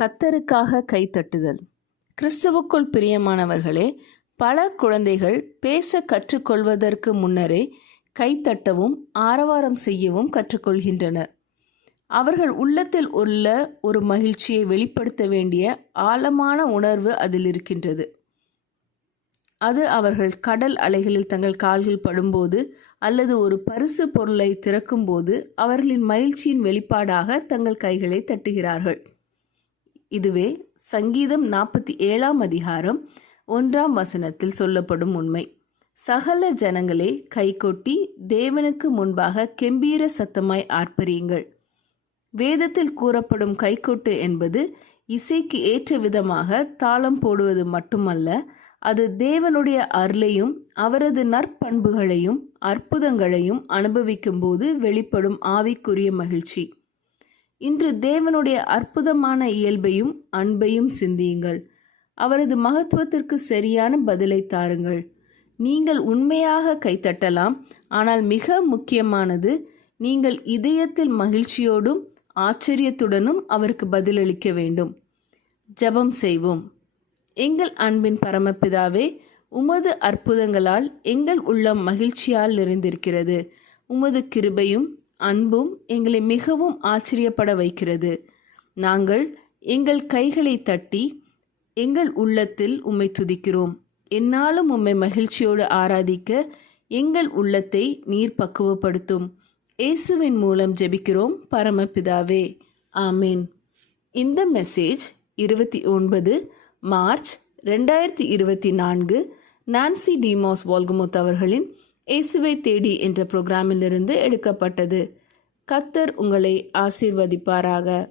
கத்தருக்காக கைத்தட்டுதல் கிறிஸ்துவுக்குள் பிரியமானவர்களே பல குழந்தைகள் பேச கற்றுக்கொள்வதற்கு முன்னரே கைத்தட்டவும் ஆரவாரம் செய்யவும் கற்றுக்கொள்கின்றனர். அவர்கள் உள்ளத்தில் உள்ள ஒரு மகிழ்ச்சியை வெளிப்படுத்த வேண்டிய ஆழமான உணர்வு அதில் இருக்கின்றது. அது அவர்கள் கடல் அலைகளில் தங்கள் கால்கள் படும்போது அல்லது ஒரு பரிசு பொருளை திறக்கும்போது அவர்களின் மகிழ்ச்சியின் வெளிப்பாடாக தங்கள் கைகளை தட்டுகிறார்கள். இதுவே சங்கீதம் நாற்பத்தி ஏழாம் அதிகாரம் ஒன்றாம் வசனத்தில் சொல்லப்படும் உண்மை. சகல ஜனங்களே கைகொட்டி தேவனுக்கு முன்பாக கெம்பீர சத்தமாய் ஆர்ப்பரியுங்கள். வேதத்தில் கூறப்படும் கைகொட்டு என்பது இசைக்கு ஏற்ற விதமாக தாளம் போடுவது மட்டுமல்ல அது தேவனுடைய அருளையும் அவரது நற்பண்புகளையும் அற்புதங்களையும் அனுபவிக்கும் போது வெளிப்படும் ஆவிக்குரிய மகிழ்ச்சி. இன்று தேவனுடைய அற்புதமான இயல்பையும் அன்பையும் சிந்தியுங்கள். அவரது மகத்துவத்திற்கு சரியான பதிலை தாருங்கள். நீங்கள் உண்மையாக கைத்தட்டலாம் ஆனால் மிக முக்கியமானது நீங்கள் இதயத்தில் மகிழ்ச்சியோடும் ஆச்சரியத்துடனும் அவருக்கு பதிலளிக்க வேண்டும். ஜெபம் செய்வோம். எங்கள் அன்பின் பரமபிதாவே உமது அற்புதங்களால் எங்கள் உள்ளம் மகிழ்ச்சியால் நிறைந்திருக்கிறது. உமது கிருபையும் அன்பும் எங்களை மிகவும் ஆச்சரியப்பட வைக்கிறது. நாங்கள் எங்கள் கைகளை தட்டி எங்கள் உள்ளத்தில் உம்மை துதிக்கிறோம். என்னாலும் உம்மை மகிழ்ச்சியோடு ஆராதிக்க எங்கள் உள்ளத்தை நீர் பக்குவப்படுத்தும். இயேசுவின் மூலம் ஜெபிக்கிறோம் பரமபிதாவே. ஆமீன். இந்த மெசேஜ் இருபத்தி ஒன்பது மார்ச் ரெண்டாயிரத்தி இருபத்தி நான்கு நான்சி டிமாஸ் வால்கமுத் அவர்களின் இயேசுவை தேடி என்ற புரோகிராமிலிருந்து எடுக்கப்பட்டது. கத்தர் உங்களை ஆசீர்வதிப்பாராக.